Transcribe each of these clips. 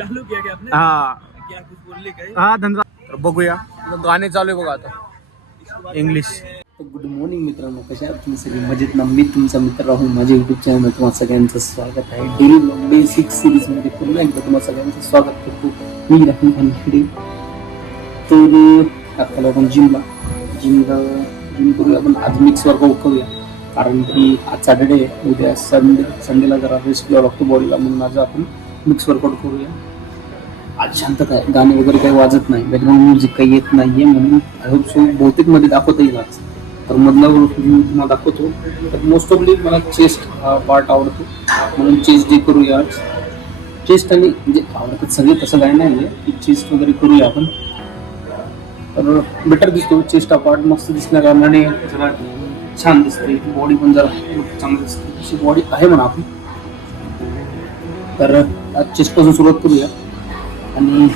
चालू किया क्या आपने? हाँ क्या कुछ बोलले काय? हाँ धनराज. तर बघूया गाणे चालू आहे बघा आता इंग्लिश. गुड मॉर्निंग मित्रांनो, कशा आहात तुम्ही सगळे? मजेत ना? मी तुमचा मित्र राहून माझ्या युट्यूब चॅनल तुम्हा सगळ्यांचं स्वागत आहे. डेली ब्लॉग डे 6 सिरीजमध्ये पुन्हा एकदा तुम्हा सगळ्यांचं स्वागत करतो मी राहुल खानखेडे. तर आता आपण जिम करूया. आपण आज मिक्स वर्कआउट करूया कारण की आज सॅटर्डे आहे, उद्या संडेला जरा रेस्ट घ्यावं लागतो बॉडीला, म्हणून आज आपण मिक्स वर्कआउट करूया. आज शांतता आहे, गाणे वगैरे काही वाजत नाही, बॅकग्राऊंड म्युझिक काही येत नाहीये, म्हणून आय होप सो बहुतेक मध्ये दाखवता येईल आज. तर मधला तुम्हाला दाखवतो. तर मोस्ट ऑफली मला चेस्ट हा पार्ट आवडतो, म्हणून चेस्ट डे करूया आज. चेस्ट आणि म्हणजे आवडतात सगळे, तसं काय नाही आहे की चेस्ट वगैरे करूया आपण. तर बेटर दिसतो चेस्ट हा पार्ट, मस्त दिसण्या कारणाने जरा छान दिसते, बॉडी पण जरा चांगली दिसते, तशी बॉडी आहे म्हणा आपली. तर आज चेस्टपासून सुरुवात करूया. आणि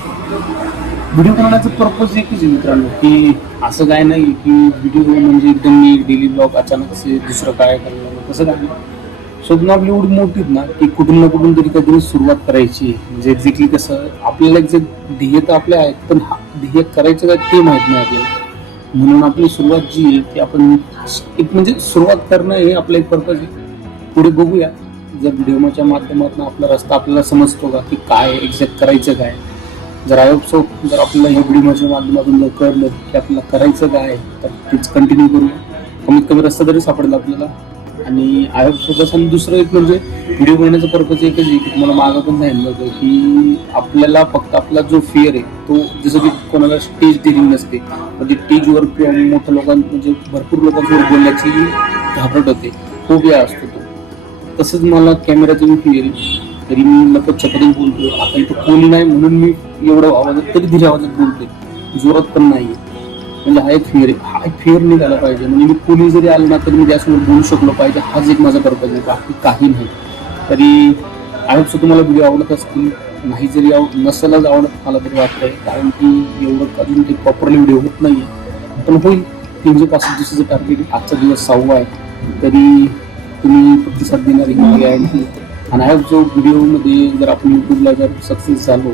व्हिडिओ बनवण्याचा पर्पज एकच आहे मित्रांनो, की असं काय नाही की व्हिडिओ म्हणजे एकदम मी डेली ब्लॉग अचानक असे दुसरं काय करणार, तसं काय नाही. स्वप्न आपली एवढी मोठी ना की कुठून ना कुठून तरी काहीतरी सुरुवात करायची. म्हणजे एक्झॅक्टली कसं आपल्याला एक्झॅक्ट ध्येय तर आपले आहेत, पण ध्येय करायचं काय ते माहीत नाही आपल्याला. म्हणून आपली सुरुवात जी आहे ती आपण एक म्हणजे सुरुवात करणं हे आपलं एक पर्पज आहे. पुढे बघूया जर व्हिडिओच्या माध्यमातून आपला रस्ता आपल्याला समजतो का की काय एक्झॅक्ट करायचं काय. जर आय होप सो जर आपल्याला हे व्हिडिओच्या माध्यमातून जर कळलं की आपल्याला करायचं काय तर तेच कंटिन्यू करूया. कमीत कमी रस्ता तरी सापडेल आपल्याला. आणि आय होप सो तसं. आणि दुसरं एक म्हणजे व्हिडिओ बनवण्याचा पर्पज एकच आहे की तुम्हाला मागं पण सांगितलं होतं की आपल्याला फक्त आपला जो फिअर आहे तो, जसं की कोणाला स्टेज डिलिंग नसते, म्हणजे स्टेजवर किंवा मोठ्या लोकांना म्हणजे भरपूर लोकांसमोर बोलण्याची घाबरट होते, फोबिया असतो तो. तसंच मला कॅमेराचं मी फिअर आहे, तरी मी लपत छपतच बोलतोय. आता इथं कोणी नाही म्हणून मी एवढं आवाजात तरी धीरे आवाजात बोलतोय, जोरात पण नाही. म्हणजे हा एक फिअर आहे, हा एक फिअर निघाला पाहिजे. म्हणजे मी कोणी जरी आलं ना तरी मी त्यासमोर बोलू शकलो पाहिजे, हाच एक माझा पर्पज आहे, बाकी काही नाही. तरी आय होप सो तुम्हाला व्हिडिओ आवडत असतील, नाही जरी नसेलच आवडत मला तरी वाटतंय, कारण की एवढं अजून काही प्रॉपरली व्हिडिओ होत नाही आहे, पण होईल. 365 दिवसाचं टार्गेट, आजचा दिवस 6वा आहे, तरी तुम्ही प्रतिसाद देणार ही माझी गॅरंटी. आणि आय होप सो व्हिडिओमध्ये जर आपण यूट्यूबला जर सक्सेस झालो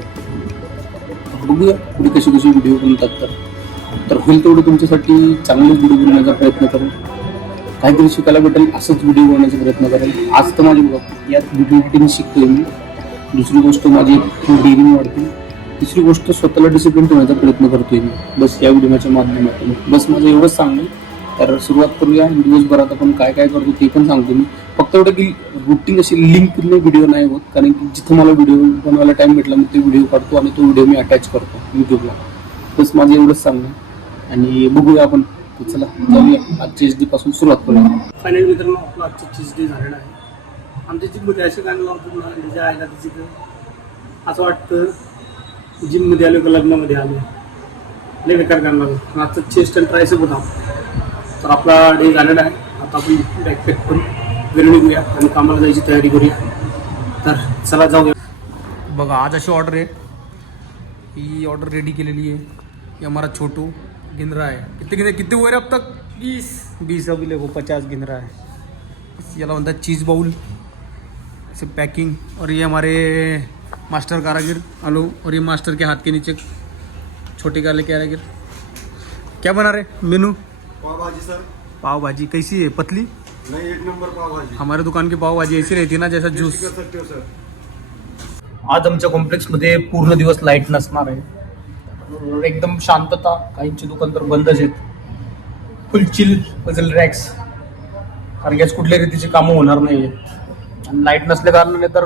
बघूया पुढे कशी व्हिडिओ बनतात. तर होईल तेवढं तुमच्यासाठी चांगलेच व्हिडिओ बनवण्याचा प्रयत्न करेल, काहीतरी शिकायला भेटेल असंच व्हिडिओ बनवण्याचा प्रयत्न करेल. आज तर माझी यात व्हिडिओ एडिटिंग शिकतोय मी. दुसरी गोष्ट माझी डेअरिंग वाढते. तिसरी गोष्ट स्वतःला डिसिप्लिन ठेवण्याचा प्रयत्न करतोय मी, बस या व्हिडिओच्या माध्यमातून. बस माझं एवढंच सांगेल. तर सुरुवात करूया. दिवसभरात आपण काय काय करतो ते पण सांगतो मी. फक्त एवढं की रुटीन अशी लिंकने व्हिडिओ नाही होत, कारण की जिथं मला व्हिडिओ बनवायला टाइम भेटला मी ते व्हिडिओ काढतो आणि तो व्हिडिओ मी अटॅच करतो यूट्यूबला. बस माझं एवढंच सांगणं. आणि बघूया आपण. चला जाऊया, आज चेस डे पासून सुरुवात करूया. फायनल मित्रांनो, आपला आजचा चेस डे झालेला आहे. आमच्या जिममध्ये असे गाणं लावतो ना म्हणजे आहे ना तिथे असं वाटतं जिममध्ये आलो का लग्नामध्ये आलो. लय बेकार गाणं लागलं. आजचं चेस्ट आणि ट्रायसेप होता. तर आपला डे झालेला आहे. आता आपण बॅग पॅक करून घरी निघूया आणि कामाला जायची तयारी करूया. तर चला जाऊया. बघा आज अशी ऑर्डर आहे, ही ऑर्डर रेडी केलेली आहे. ये हमारा छोटू गिन रहा है. कितने हुए अब तक? 20 अभी देखो 50 गिन रहा है. याला म्हणतात चीज़ बाउल से पैकिंग. और ये हमारे मास्टर कारागिर आलो, और ये मास्टर के हाथ के नीचे छोटे काले कारागिर. क्या बना रहे मेनू? पाव भाजी सर. पाव भाजी कैसी है? पतली? नहीं, एक नंबर पाव भाजी. हमारे दुकान की पाव भाजी ऐसी रहती है ना जैसा जूस. कर सकते हो सर. आज आमच्या कॉम्प्लेक्समध्ये पूर्ण दिवस लाईट नसणार आहे. एकदम शांतता. काहींची दुकान तर बंदच आहेत. फुल चिल रिलॅक्स, कारण की आज कुठल्या रीतीची कामं होणार नाही आहेत. आणि लाईट नसल्या कारणाने तर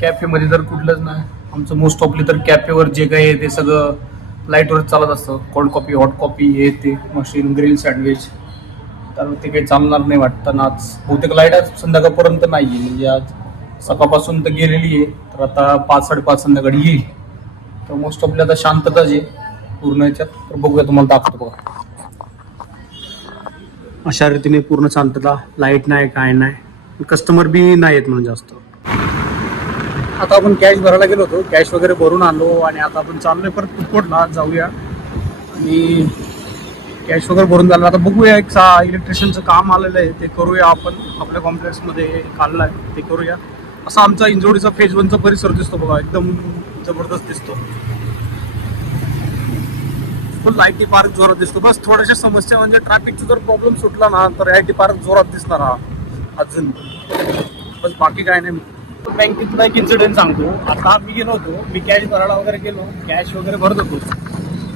कॅफेमध्ये तर कुठलंच नाही. आमचं मोस्ट ऑफली तर कॅफेवर जे काही आहे ते सगळं लाईटवर चालत असतं. कोल्ड कॉफी, हॉट कॉफी, हे ते मशीन, ग्रिल सँडविच. तर ते काही चालणार नाही वाटतं ना आज. बहुतेक लाईट आज संध्याकाळपर्यंत नाही आहे. म्हणजे आज सकाळपासून तर गेलेली आहे, तर आता 5-5:30 संध्याकाळी येईल. तर मोस्ट ऑफली आता शांतताच आहे पूर्ण याच्यात. तर बघूया, तुम्हाला दाखवतो बघा. अशा रीतीने पूर्ण शांतता, लाईट नाही, काय नाही, कस्टमर बी नाही आहेत म्हणून जास्त. आता आपण कॅश भरायला गेलो होतो, कॅश वगैरे भरून आलो आणि आता आपण चाललोय परत फुटपोटला जाऊया. आणि कॅश वगैरे भरून झालं. आता बघूया, एक इलेक्ट्रिशियनचं काम आलेलं आहे ते करूया आपण. आपल्या कॉम्प्लेक्समध्ये काढलं आहे ते करूया. असा आमचा इंजोडीचा फेज 1चा परिसर दिसतो बघा, एकदम जबरदस्त दिसतो. फुल आय टी पार्क जोरात दिसतो. बस थोड्याशा समस्या म्हणजे ट्रॅफिकचा जर प्रॉब्लेम सुटला ना तर आय टी पार्क जोरात दिसणार हा अजून. बस बाकी काय नाही. बँकेतला एक इन्सिडेंट सांगतो. आता मी गेलो होतो, मी कॅश भरायला वगैरे गेलो, कॅश वगैरे भरत होतो.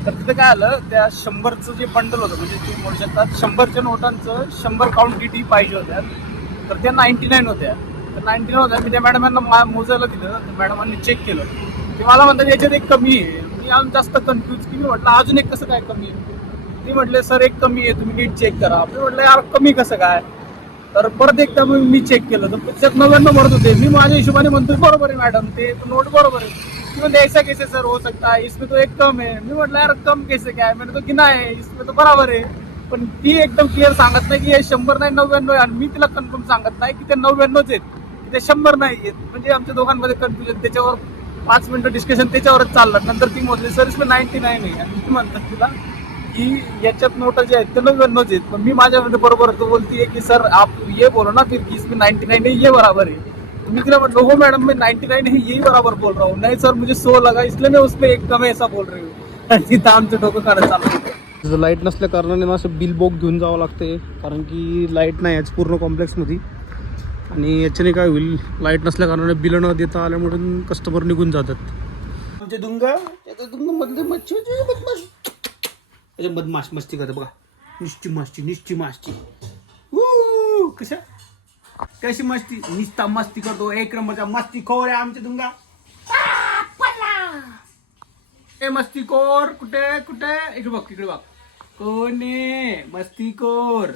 तर तिथं काय आलं, त्या 100चं जे बंडल होतं, म्हणजे तुम्ही म्हणू शकता 100च्या नोटांचं 100 क्वांटिटी पाहिजे होत्या, तर त्या 99 होत्या. तर 99 होत्या. मी त्या मॅडमांना मोजायला दिलं, तर मॅडमांनी चेक केलं. ते मला म्हणतात याच्यात एक कमी आहे. मी जास्त कन्फ्यूज की मी म्हटलं अजून एक कसं काय कमी आहे. ती म्हटले सर एक कमी आहे, तुम्ही नीट चेक करा. मी म्हटलं यार कमी कसं काय. तर परत एकदा मग मी चेक केलं तर त्याच्यात 99 भरत होते. मी माझ्या हिशोबाने म्हणतो बरोबर आहे मॅडम, ते नोट बरोबर आहे. ती म्हणते ऐसा कैसे सर हो सकता है, इसमें तो एक कम है. मी म्हटलं यार कम कैसे क्या है, मैंने तो गिना है, इसमें तो बराबर आहे. पण ती एकदम क्लिअर सांगत नाही की हे 100 नाही 99 आहे, आणि मी तिला कन्फर्म सांगत नाही की ते 99च आहेत, की ते 100 नाही आहेत. म्हणजे आमच्या दोघांमध्ये कन्फ्युजन. त्याच्यावर 5 मिनिटं डिस्कशन त्याच्यावरच चाललं. नंतर ती म्हटली सर इसमें 99 आहे, आणि मी म्हणतात तिला की याच्यात नोटा जे आहेत ते 99च आहेत. पण मी माझ्यामध्ये बरोबर तो बोलतीये की सर आप ये बोलो ना फिर की इसमें 99 है, ये बराबर है. मी तिला म्हटलं हो मॅडम मैं 99 है यही बराबर बोल रहा हूँ. नहीं सर मुझे 100 लगा इसलिए मैं उसमें एक कम है ऐसा बोल रही हूँ. आणि तिथं आमचं डोकं काढत चाललं. लाईट नसल्या कारणाने ना असं बिल बॉक घेऊन जावं लागते, कारण की लाईट नाही आहे पूर्ण कॉम्प्लेक्समध्ये. आणि याच्याने काय होईल, लाईट नसल्या कारणाने बिल न देता आल्यामुळे कस्टमर निघून जातात. आमचे दुंगा मधले मच्छी बदमाश मस्ती करते बघा. निश्ची मस्ती कशा कशी मस्ती, निस्ता मस्ती करतो. एक नंबरचा मस्ती खोर आहे आमचे दुंगा. ए मस्ती खोर कुठे कुठे, इकडे बघ कोणी मस्ती खोर.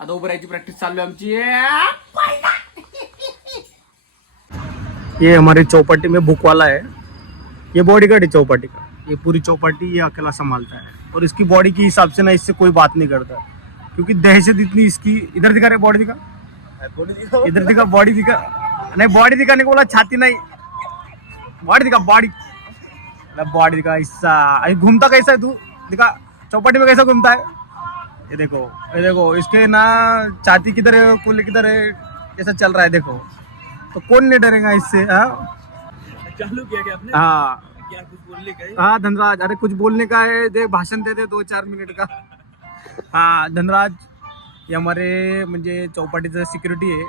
आता उभं राहायची प्रॅक्टिस चालू आहे आमची. ये हमारी चौपाटी में भूख वाला है. ये बॉडी गार्ड है चौपाटी का. ये पूरी चौपाटी ये अकेला संभालता है, और इसकी बॉडी के हिसाब से ना इससे कोई बात नहीं करता, क्योंकि दहशत इतनी इसकी. इधर दिखा रहे बॉडी दिखा, इधर दिखा बॉडी दिखा. नहीं बॉडी दिखाने को बोला, छाती नहीं, बॉडी दिखा बॉडी दिखा. हिस्सा अभी घूमता कैसा है तू, दिखा चौपाटी में कैसा घूमता है. ये देखो इसके ना छाती किधर है, कुल किधर है, कैसा चल रहा है देखो. तो कौन नहीं डरेगा इससे. चालू किया क्या आपने? हाँ क्या कुछ बोलने का है? हाँ धनराज, अरे कुछ बोलने का है, देख भाषण दे दे 2-4 मिनट का. हाँ धनराज ये हमारे म्हणजे चौपाटीचं सिक्युरिटी आहे.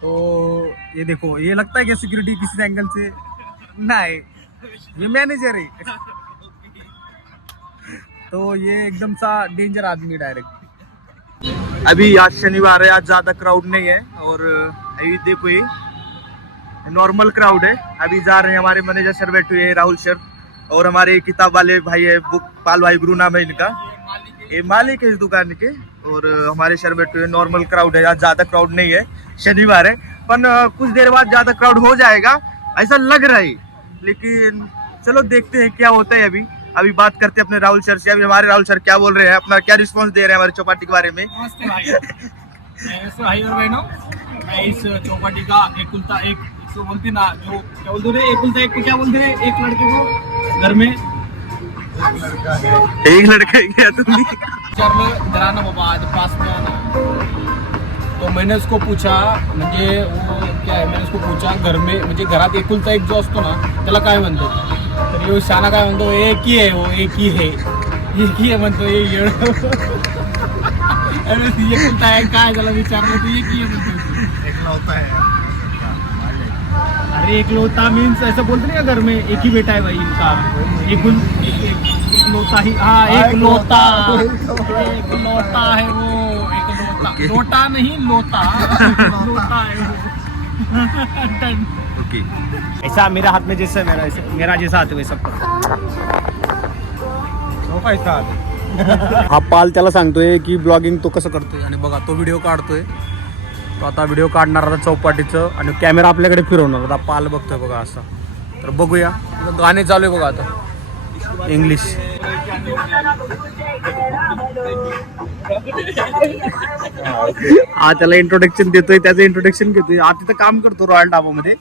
तो ये देखो, ये लगता है कि सिक्युरिटी किसी एंगल से नहीं, ये मैनेजर है. तो ये एकदम सा डेंजर आदमी डायरेक्ट. अभी आज शनिवार है, आज ज़्यादा क्राउड नहीं है, और अभी देखो ये नॉर्मल क्राउड है. अभी जा रहे हैं हमारे मैनेजर सर बैठे हुए हैं, राहुल सर, और हमारे किताब वाले भाई है, बुक पाल भाई गुरु नाम है इनका, ये मालिक है इस दुकान के. और हमारे सर बैठे हुए, नॉर्मल क्राउड है, आज ज़्यादा क्राउड नहीं है, शनिवार है. पर कुछ देर बाद ज़्यादा क्राउड हो जाएगा ऐसा लग रहा है, लेकिन चलो देखते हैं क्या होता है. अभी बात करते हैं अपने राहुल सर से. अभी हमारे राहुल सर क्या बोल रहे हैं, अपना क्या रिस्पॉन्स दे रहे हैं हमारे चौपाटी के बारे में. नमस्ते भाई और बहनों, मैं इस चौपाटी का एकुलता एक इसको बोलते ना, जो क्या बोलते थे एकुलता एक को क्या बोलते हैं, एक लड़के को घर में एक लड़का है क्या तुम भी? चल इधर आना बाबा, आज पास में आना. तो मैंने उसको पूछा, म्हणजे वो क्या है, मैंने उसको पूछा घर में म्हणजे घरात एकुलता एक जो असतो ना त्याला काय म्हणतो. तर यो शाना काय म्हणतो, एक ही आहे, वो एक ही आहे म्हणतो. हे येड एकुलता आहे काय, त्याला विचारलं तर एक ही आहे म्हणतो. एकलौता है. अरे एकलौता मीन्स ऐसा बोलते नहीं घर में एक ही बेटा है भाई इनका, एकलौता ही. हाँ एकलौता है वो, एकलौता. लोटा नहीं लोता, लोटा है वो. ओके. ऐसा मेरा हाथ में जैसा मेरा जैसा हाथ है वैसा हा पाल त्याला सांगतोय की ब्लॉगिंग तो कसं करतोय, आणि बघा तो व्हिडिओ काढतोय. तो आता व्हिडिओ काढणार आता चौपाटीचं, आणि कॅमेरा आपल्याकडे फिरवणार. आता पाल बघतोय बघा असं. तर बघूया, गाणे चालू आहे बघा आता इंग्लिश. हा त्याला इंट्रोडक्शन देतोय, त्याचं इंट्रोडक्शन घेतोय. हा तिथं काम करतो रॉयल ढाबामध्ये,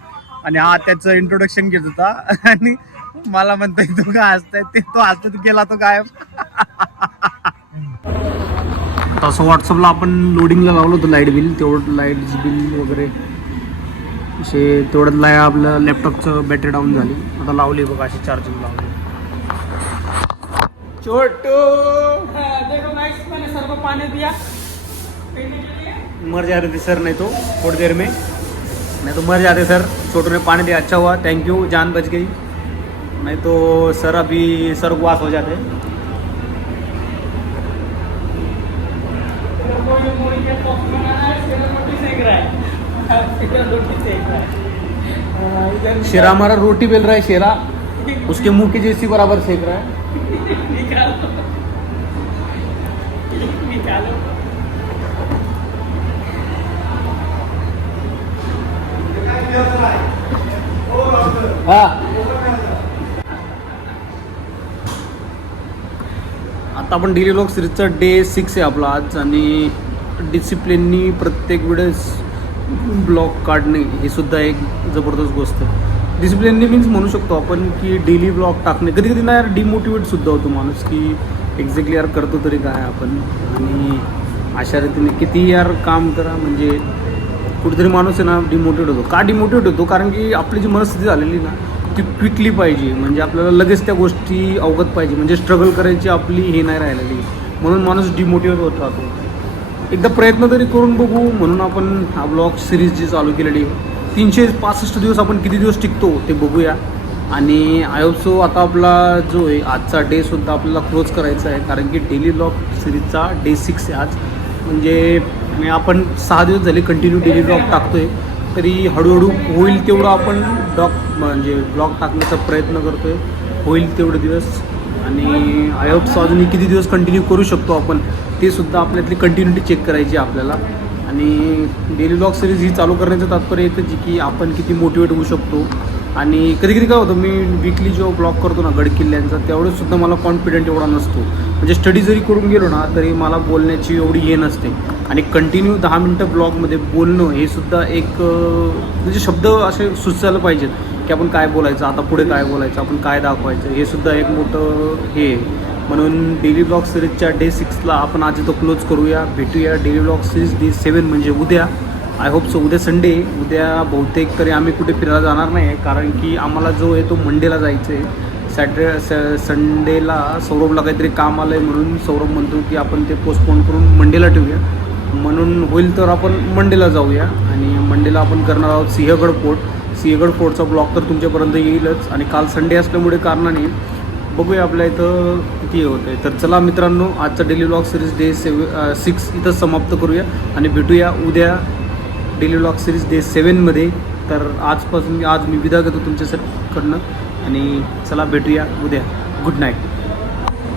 आणि हा त्याचं इंट्रोडक्शन घेत होता. आणि मला म्हणतोय तू काय हसताय, ते तो हसत गेला तो गायब. तसं व्हॉट्सअपला आपण लोडिंगला लावलं होतं लाईट बिल, तेवढं लाईट बिल वगैरे असे तेवढ्यात लाय आपलं लॅपटॉपचं बॅटरी डाऊन झाली. आता लावली बघा अशी चार्जिंग लावली. छोटू देखो गाइस मैंने सर को पानी दिया. मर जा रहे थे सर, नहीं तो थोड़ी देर में नहीं तो मर जाते सर. छोटू ने पानी दिया, अच्छा हुआ, थैंक यू, जान बच गई. नहीं तो सर अभी स्वर्गवास हो जाते. शेरा हमारा रोटी बेल रहा है. शेरा उसके मुंह की जैसी बराबर सेक रहा है. हा आता आपण डेली व्लॉग सिरीजचा डे 6 आहे आपला आज. आणि डिसिप्लिननी प्रत्येक वेळेस ब्लॉग काढणे ही सुद्धा एक जबरदस्त गोष्ट आहे. डिसिप्लिननी मीन्स म्हणू शकतो आपण की डेली ब्लॉग टाकणे कधी कधी ना यार डिमोटिवेट सुद्धा होतो माणूस की एक्झॅक्टली यार करतो तरी काय आपण. आणि अशा रीतीने किती यार काम करा म्हणजे कुठेतरी माणूस आहे ना डिमोटिवेट होतो. का डिमोटिवेट होतो? कारण की आपली जी मनस्थिती झालेली ना ती क्विकली पाहिजे. म्हणजे आपल्याला लगेच त्या गोष्टी अवगत पाहिजे. म्हणजे स्ट्रगल करायची आपली हे नाही राहिलेली, म्हणून माणूस डिमोटिवेट होत राहतो. एकदा प्रयत्न तरी करून बघू म्हणून आपण हा ब्लॉग सिरीज जी चालू केलेली आहे. 365 दिवस आपण किती दिवस टिकतो ते बघूया. आणि आय होप सो आता आपला जो आहे आजचा डे सुद्धा आपल्याला क्लोज करायचा आहे. कारण की डेली ब्लॉग सिरीजचा डे 6 आहे आज. म्हणजे आपण 6 दिवस झाले कंटिन्यू डेली ब्लॉग टाकतोय. तरी हळूहळू होईल तेवढं आपण ब्लॉग टाकण्याचा प्रयत्न करतोय. होईल तेवढे दिवस. आणि आय होप सो अजूनही किती दिवस कंटिन्यू करू शकतो आपण ते सुद्धा आपल्यातली कंटिन्युटी चेक करायची आहे आपल्याला. आणि डेली ब्लॉग सिरीज ही चालू करण्याचं तात्पर्य येतं जी की आपण किती मोटिवेट होऊ शकतो. आणि कधी कधी काय होतं, मी वीकली जेव्हा ब्लॉग करतो ना गड किल्ल्यांचा त्यावेळेस सुद्धा मला कॉन्फिडंट एवढा नसतो. म्हणजे स्टडी जरी करून गेलो ना तरी मला बोलण्याची एवढी हे नसते. आणि कंटिन्यू 10 मिनटं ब्लॉगमध्ये बोलणं हे सुद्धा एक म्हणजे शब्द असे सुचायला पाहिजेत की आपण काय बोलायचं, आता पुढे काय बोलायचं, आपण काय दाखवायचं, हे सुद्धा एक मोठं हे आहे. म्हणून डेली ब्लॉग सिरीजच्या डे 6ला आपण आज इथं क्लोज करूया. भेटूया डेली ब्लॉग सिरीज डे 7 म्हणजे उद्या. आय होप सो उद्या संडे. उद्या बहुतेक तरी आम्ही कुठे फिरायला जाणार नाही कारण की आम्हाला जो आहे तो मंडेला जायचं आहे. संडेला सौरभला काहीतरी काम आलं आहे म्हणून सौरभ म्हणतो की आपण ते पोस्टपोन करून मंडेला ठेवूया. म्हणून होईल तर आपण मंडेला जाऊया. आणि मंडेला आपण करणार आहोत सिंहगड फोर्ट. सिंहगड फोर्टचा ब्लॉग तर तुमच्यापर्यंत येईलच. आणि काल संडे असल्यामुळे कारणाने बघूया आपल्या इथं किती होतं आहे. तर चला मित्रांनो, आजचा डेली ब्लॉग सिरीज डे 6 इथं समाप्त करूया. आणि भेटूया उद्या डेली ब्लॉग सिरीज डे 7मध्ये. तर आज मी विदा घेतो तुमच्याकडनं. आणि चला भेटूया उद्या. Good night.